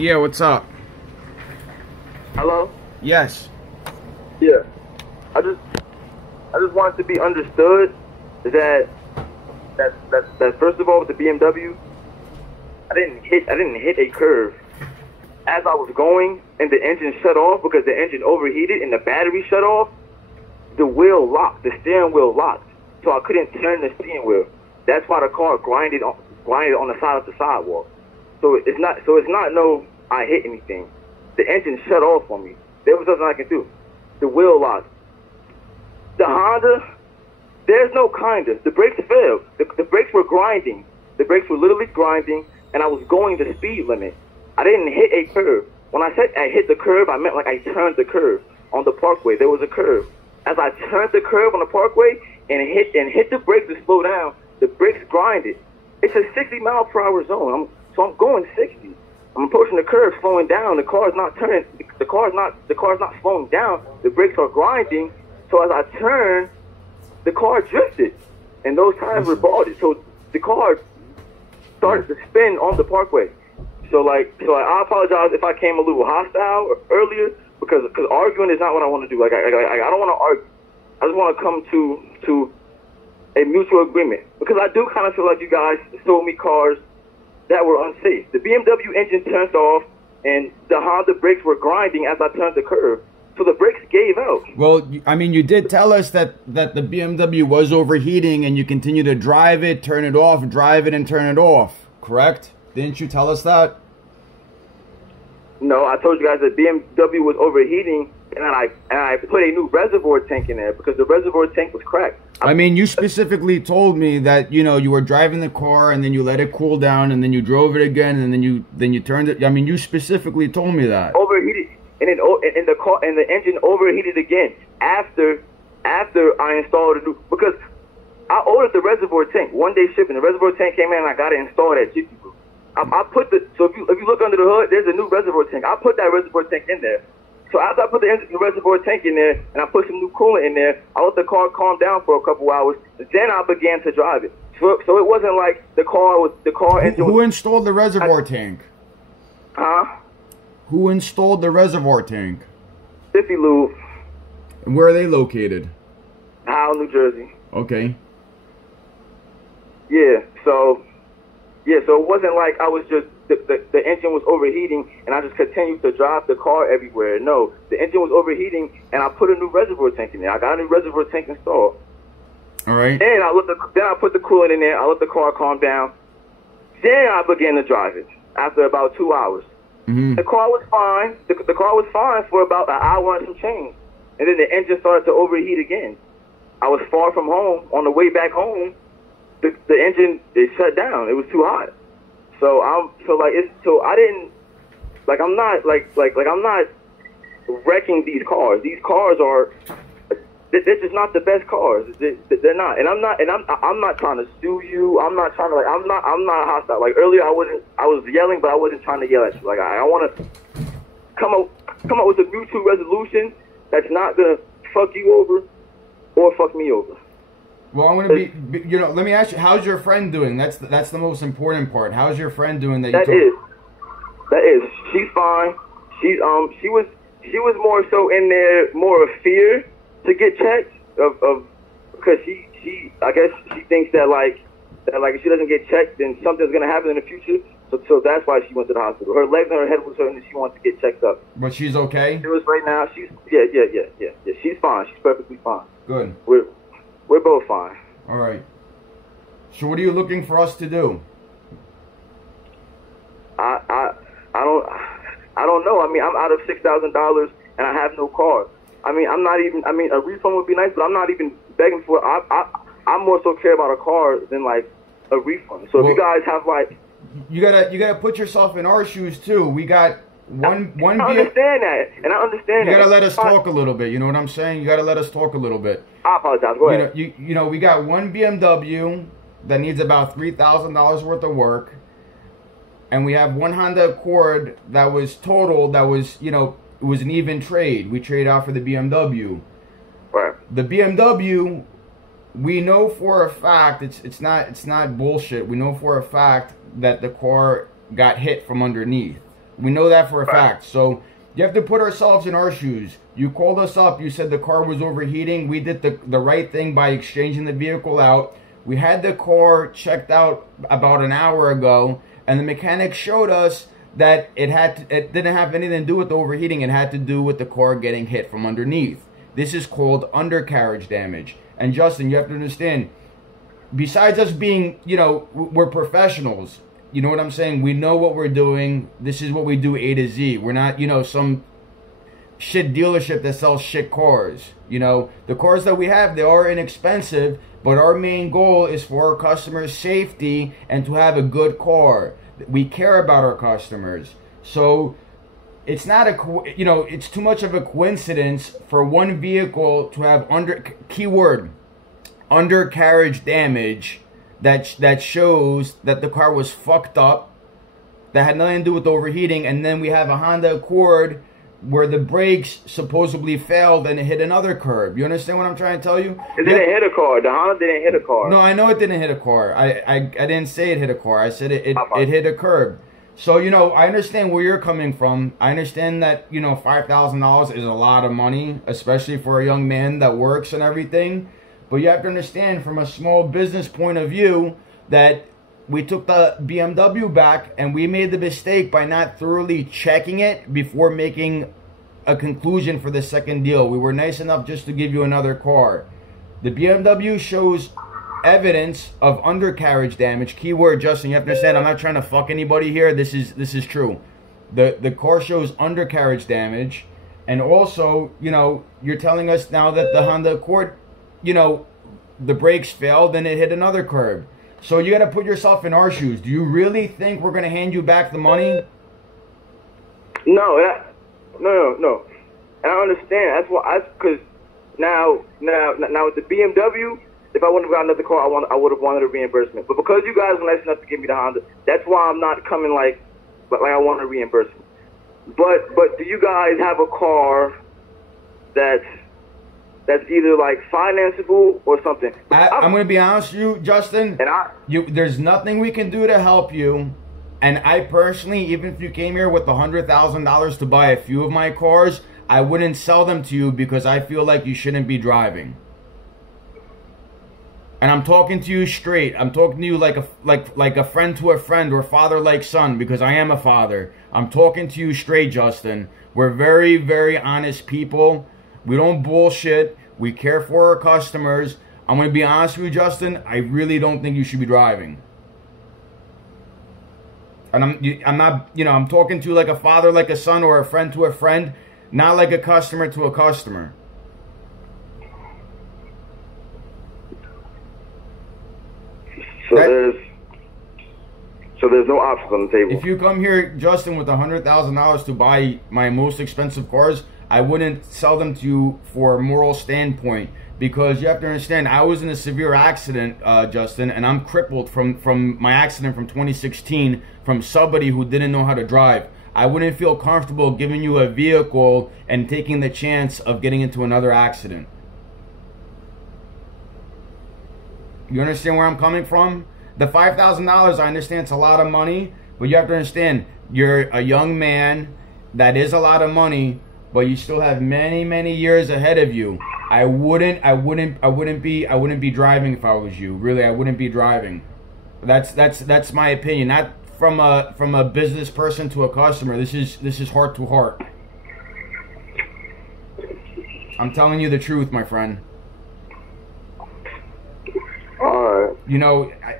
Yeah, what's up? Hello? Yes. Yeah. I just want it to be understood that first of all with the BMW, I didn't hit a curve. As I was going and the engine shut off because the engine overheated and the battery shut off, the wheel locked, the steering wheel locked. So I couldn't turn the steering wheel. That's why the car grinded on the side of the sidewalk. So it's not no I hit anything. The engine shut off on me. There was nothing I could do. The wheel locked. The Honda, there's no kinda. The brakes failed. The brakes were grinding. The brakes were literally grinding, and I was going the speed limit. I didn't hit a curve. When I said I hit the curve, I meant like I turned the curve on the parkway. There was a curve. As I turned the curve on the parkway and hit the brakes to slow down, the brakes grinded. It's a 60-mile-per-hour zone. So I'm going 60. I'm approaching the curve, slowing down. The car's not turning. The car's not slowing down. The brakes are grinding. So as I turned, the car drifted, and those tires were balded. So the car started to spin on the parkway. So I apologize if I came a little hostile earlier because arguing is not what I want to do. I don't want to argue. I just want to come to a mutual agreement because I do kind of feel like you guys sold me cars that were unsafe. The BMW engine turned off, and the Honda brakes were grinding as I turned the curve. So the brakes gave out. Well, I mean, you did tell us that the BMW was overheating, and you continue to drive it, turn it off, drive it, and turn it off. Correct? Didn't you tell us that? No, I told you guys that BMW was overheating, and I put a new reservoir tank in there because the reservoir tank was cracked. I mean, you specifically told me that, you know, you were driving the car and then you let it cool down and then you drove it again and then you turned it. I mean, you specifically told me that. Overheated, and the engine overheated again after I installed a new, because I ordered the reservoir tank, one-day shipping. The reservoir tank came in and I got it installed at Jiffy Lube. So if you look under the hood, there's a new reservoir tank. I put that reservoir tank in there. So after I put the reservoir tank in there and I put some new coolant in there, I let the car calm down for a couple hours. Then I began to drive it. So it wasn't like the car engine. Who installed the reservoir tank? Huh? Who installed the reservoir tank? Jiffy Lube. And where are they located? Howell, New Jersey. Okay. Yeah, so it wasn't like I was just, the engine was overheating and I just continued to drive the car everywhere. No, the engine was overheating and I put a new reservoir tank in there. I got a new reservoir tank installed. All right. And then I put the coolant in there. I let the car calm down. Then I began to drive it after about 2 hours. Mm-hmm. The car was fine. The car was fine for about an hour and some change. And then the engine started to overheat again. I was far from home. On the way back home, the engine, it shut down. It was too hot. I'm not wrecking these cars. These cars are, they're just not the best cars. They're not. And I'm not trying to sue you. I'm not trying to I'm not hostile. Like earlier I was yelling, but I wasn't trying to yell at you. Like I want to come up with a mutual resolution that's not gonna fuck you over or fuck me over. Well, I'm gonna be, you know. Let me ask you, how's your friend doing? That's the most important part. How's your friend doing? That is. She's fine. She was more so in there, more of fear to get checked of because she I guess she thinks that like if she doesn't get checked, then something's gonna happen in the future. So that's why she went to the hospital. Her legs and her head was hurting, and she wants to get checked up. But she's okay. She was right now. She's yeah. She's fine. She's perfectly fine. Good. We're both fine. All right. So what are you looking for us to do? I don't know. I mean, I'm out of $6,000 and I have no car. I mean, a refund would be nice, but I'm not even begging for it. I more so care about a car than like a refund. So if you guys have like, you gotta put yourself in our shoes too. We got one. I understand that, and I understand that. You gotta let us talk a little bit. You know what I'm saying? You gotta let us talk a little bit. I apologize. Go ahead. You know, we got one BMW that needs about $3,000 worth of work, and we have one Honda Accord that was totaled. That was, you know, it was an even trade. We trade out for the BMW. Right. The BMW, we know for a fact it's not bullshit. We know for a fact that the car got hit from underneath. We know that for a Right. fact. So you have to put ourselves in our shoes. You called us up. You said the car was overheating. We did the right thing by exchanging the vehicle out. We had the car checked out about an hour ago, and the mechanic showed us that it didn't have anything to do with the overheating. It had to do with the car getting hit from underneath. This is called undercarriage damage. And Justin, you have to understand, besides us being, we're professionals. You know what I'm saying? We know what we're doing. This is what we do A to Z. We're not, some shit dealership that sells shit cars. The cars that we have, they are inexpensive, but our main goal is for our customers' safety and to have a good car. We care about our customers. So it's not it's too much of a coincidence for one vehicle to have undercarriage damage that shows that the car was fucked up, that had nothing to do with overheating, and then we have a Honda Accord where the brakes supposedly failed and it hit another curb. You understand what I'm trying to tell you? It didn't hit a car. The Honda didn't hit a car. No, I know it didn't hit a car. I didn't say it hit a car. I said it hit a curb. So, I understand where you're coming from. I understand that, $5,000 is a lot of money, especially for a young man that works and everything. But you have to understand from a small business point of view that we took the BMW back and we made the mistake by not thoroughly checking it before making a conclusion for the second deal. We were nice enough just to give you another car. The BMW shows evidence of undercarriage damage. Keyword, Justin, you have to understand, I'm not trying to fuck anybody here. This is true. The car shows undercarriage damage. And also, you're telling us now that the Honda Accord, the brakes failed and it hit another curb. So you got to put yourself in our shoes. Do you really think we're going to hand you back the money? No. And I understand. That's why, because now with the BMW, if I wouldn't have got another car, I would have wanted a reimbursement. But because you guys were nice enough to give me the Honda, that's why I'm not coming like I want a reimbursement. But do you guys have a car that's either like financeable or something? I'm going to be honest with you, Justin. And there's nothing we can do to help you. And I personally, even if you came here with $100,000 to buy a few of my cars, I wouldn't sell them to you because I feel like you shouldn't be driving. And I'm talking to you straight. I'm talking to you like a friend to a friend, or father like son, because I am a father. I'm talking to you straight, Justin. We're very, very honest people. We don't bullshit. We care for our customers. I'm going to be honest with you, Justin. I really don't think you should be driving. And I'm not, I'm talking to you like a father, like a son, or a friend to a friend, not like a customer to a customer. So there's no options on the table. If you come here, Justin, with $100,000 to buy my most expensive cars, I wouldn't sell them to you for a moral standpoint, because you have to understand, I was in a severe accident, Justin, and I'm crippled from my accident from 2016 from somebody who didn't know how to drive. I wouldn't feel comfortable giving you a vehicle and taking the chance of getting into another accident. You understand where I'm coming from? The $5,000, I understand it's a lot of money, but you have to understand, you're a young man. That is a lot of money, but you still have many, many years ahead of you. I wouldn't be driving if I was you. Really, I wouldn't be driving. That's my opinion. Not from a business person to a customer. This is heart to heart. I'm telling you the truth, my friend.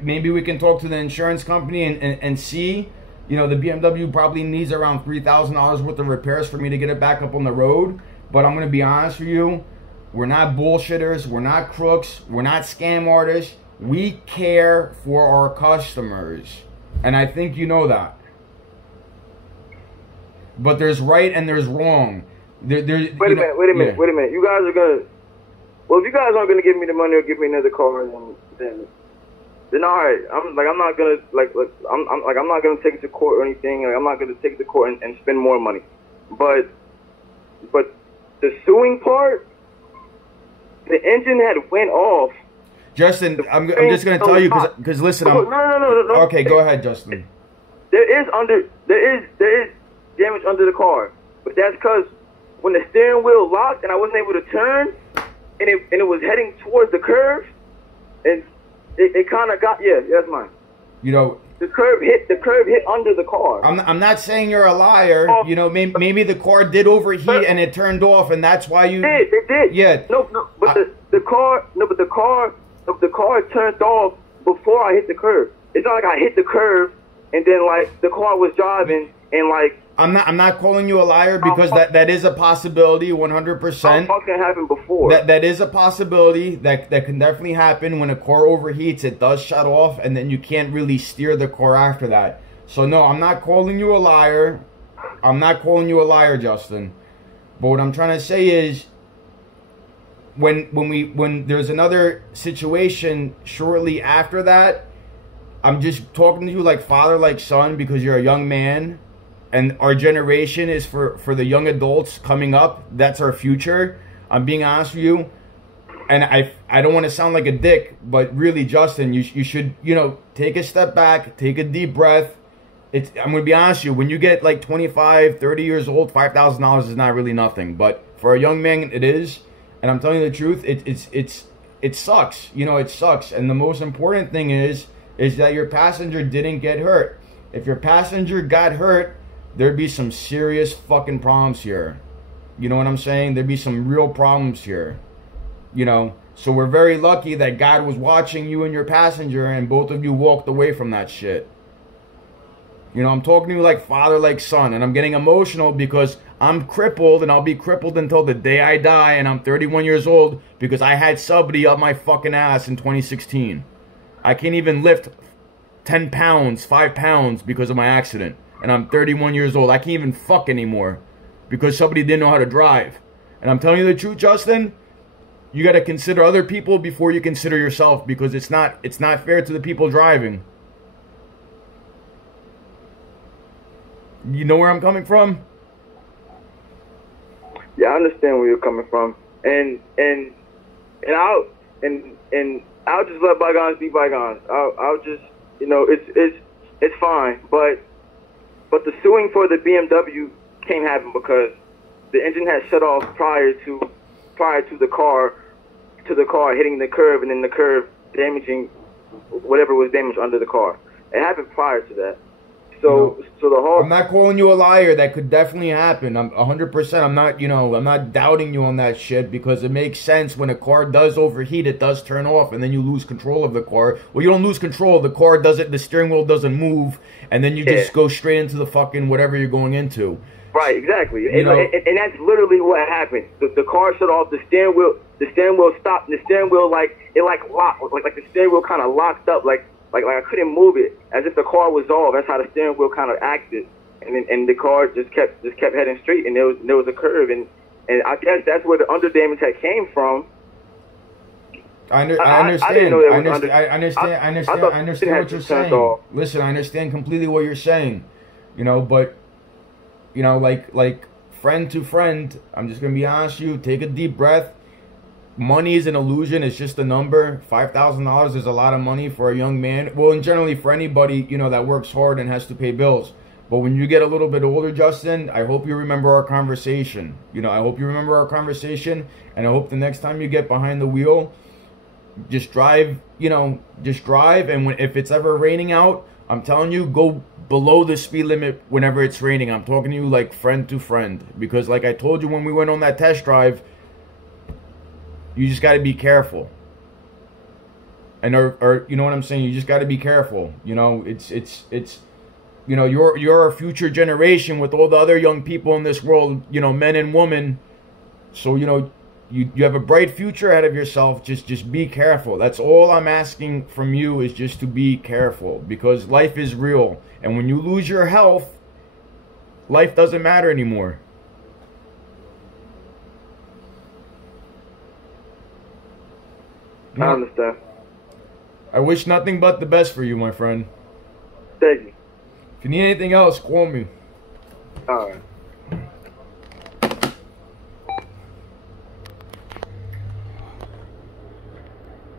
Maybe we can talk to the insurance company and see, the BMW probably needs around $3,000 worth of repairs for me to get it back up on the road. But I'm going to be honest with you, we're not bullshitters, we're not crooks, we're not scam artists. We care for our customers. And I think you know that. But there's right and there's wrong. Wait a minute. You guys are going to... Well, if you guys aren't gonna give me the money or give me another car, then all right. I'm not gonna I'm not gonna take it to court or anything. I'm not gonna take it to court and spend more money. But the suing part, the engine had went off. Justin, I'm just gonna tell you because listen. No. Okay, go ahead, Justin. There is damage under the car. But that's because when the steering wheel locked and I wasn't able to turn, and it was heading towards the curve, and it kind of got, that's mine. You know, the curve hit under the car. I'm not saying you're a liar. You know, maybe the car did overheat and it turned off, and that's why you. It did. Yeah. No, but the car turned off before I hit the curve. It's not like I hit the curve and then like the car was driving and like. I'm not calling you a liar because that is a possibility, 100%. How can happen before? That is a possibility that can definitely happen when a car overheats. It does shut off, and then you can't really steer the car after that. So no, I'm not calling you a liar. I'm not calling you a liar, Justin. But what I'm trying to say is, when there's another situation shortly after that, I'm just talking to you like father, like son, because you're a young man. And our generation is for the young adults coming up. That's our future. I'm being honest with you. And I don't want to sound like a dick, but really, Justin, you should, you know, take a step back, take a deep breath. I'm going to be honest with you. When you get like 25, 30 years old, $5,000 is not really nothing. But for a young man, it is. And I'm telling you the truth, it sucks. You know, it sucks. And the most important thing is that your passenger didn't get hurt. If your passenger got hurt, there'd be some serious fucking problems here. You know what I'm saying? There'd be some real problems here. You know? So we're very lucky that God was watching you and your passenger and both of you walked away from that shit. You know, I'm talking to you like father, like son. And I'm getting emotional because I'm crippled and I'll be crippled until the day I die, and I'm 31 years old because I had somebody up my fucking ass in 2016. I can't even lift 10 pounds, 5 pounds because of my accident. And I'm 31 years old. I can't even fuck anymore because somebody didn't know how to drive. And I'm telling you the truth, Justin, you got to consider other people before you consider yourself, because it's not fair to the people driving. You know where I'm coming from? Yeah, I understand where you're coming from. And I'll just let bygones be bygones. I'll just, you know, it's fine, but the suing for the BMW can't happen because the engine had shut off prior to the car hitting the curve, and then the curve damaging whatever was damaged under the car. It happened prior to that. So the whole. I'm not calling you a liar. That could definitely happen. I'm 100%. I'm not doubting you on that shit, because it makes sense. When a car does overheat, it does turn off, and then you lose control of the car. Well, you don't lose control. The car doesn't. The steering wheel doesn't move, and then you just go straight into the fucking whatever you're going into. Right. Exactly. And that's literally what happened. The car shut off. The steering wheel stopped. And the steering wheel locked. Like the steering wheel kind of locked up. Like I couldn't move it, as if the car was off. That's how the steering wheel kind of acted, and the car just kept heading straight, and there was a curve, and I guess that's where the under damage had came from. I understand what you're saying. Listen, I understand completely what you're saying, you know, but you know, like friend to friend, I'm just gonna be honest with you. Take a deep breath. Money is an illusion. It's just a number. $5,000 is a lot of money for a young man. Well, and generally for anybody, you know, that works hard and has to pay bills. But when you get a little bit older, Justin, I hope you remember our conversation. You know, I hope you remember our conversation. And I hope the next time you get behind the wheel, just drive, you know, just drive. And if it's ever raining out, I'm telling you, go below the speed limit whenever it's raining. I'm talking to you like friend to friend. Because like I told you when we went on that test drive, you just got to be careful. And or you know what I'm saying? You just got to be careful. You know, it's you know, you're a future generation with all the other young people in this world, you know, men and women. So, you know, you have a bright future ahead of yourself. Just be careful. That's all I'm asking from you, is just to be careful, because life is real. And when you lose your health, life doesn't matter anymore. I understand. I wish nothing but the best for you, my friend. Thank you. If you need anything else, call me. All right.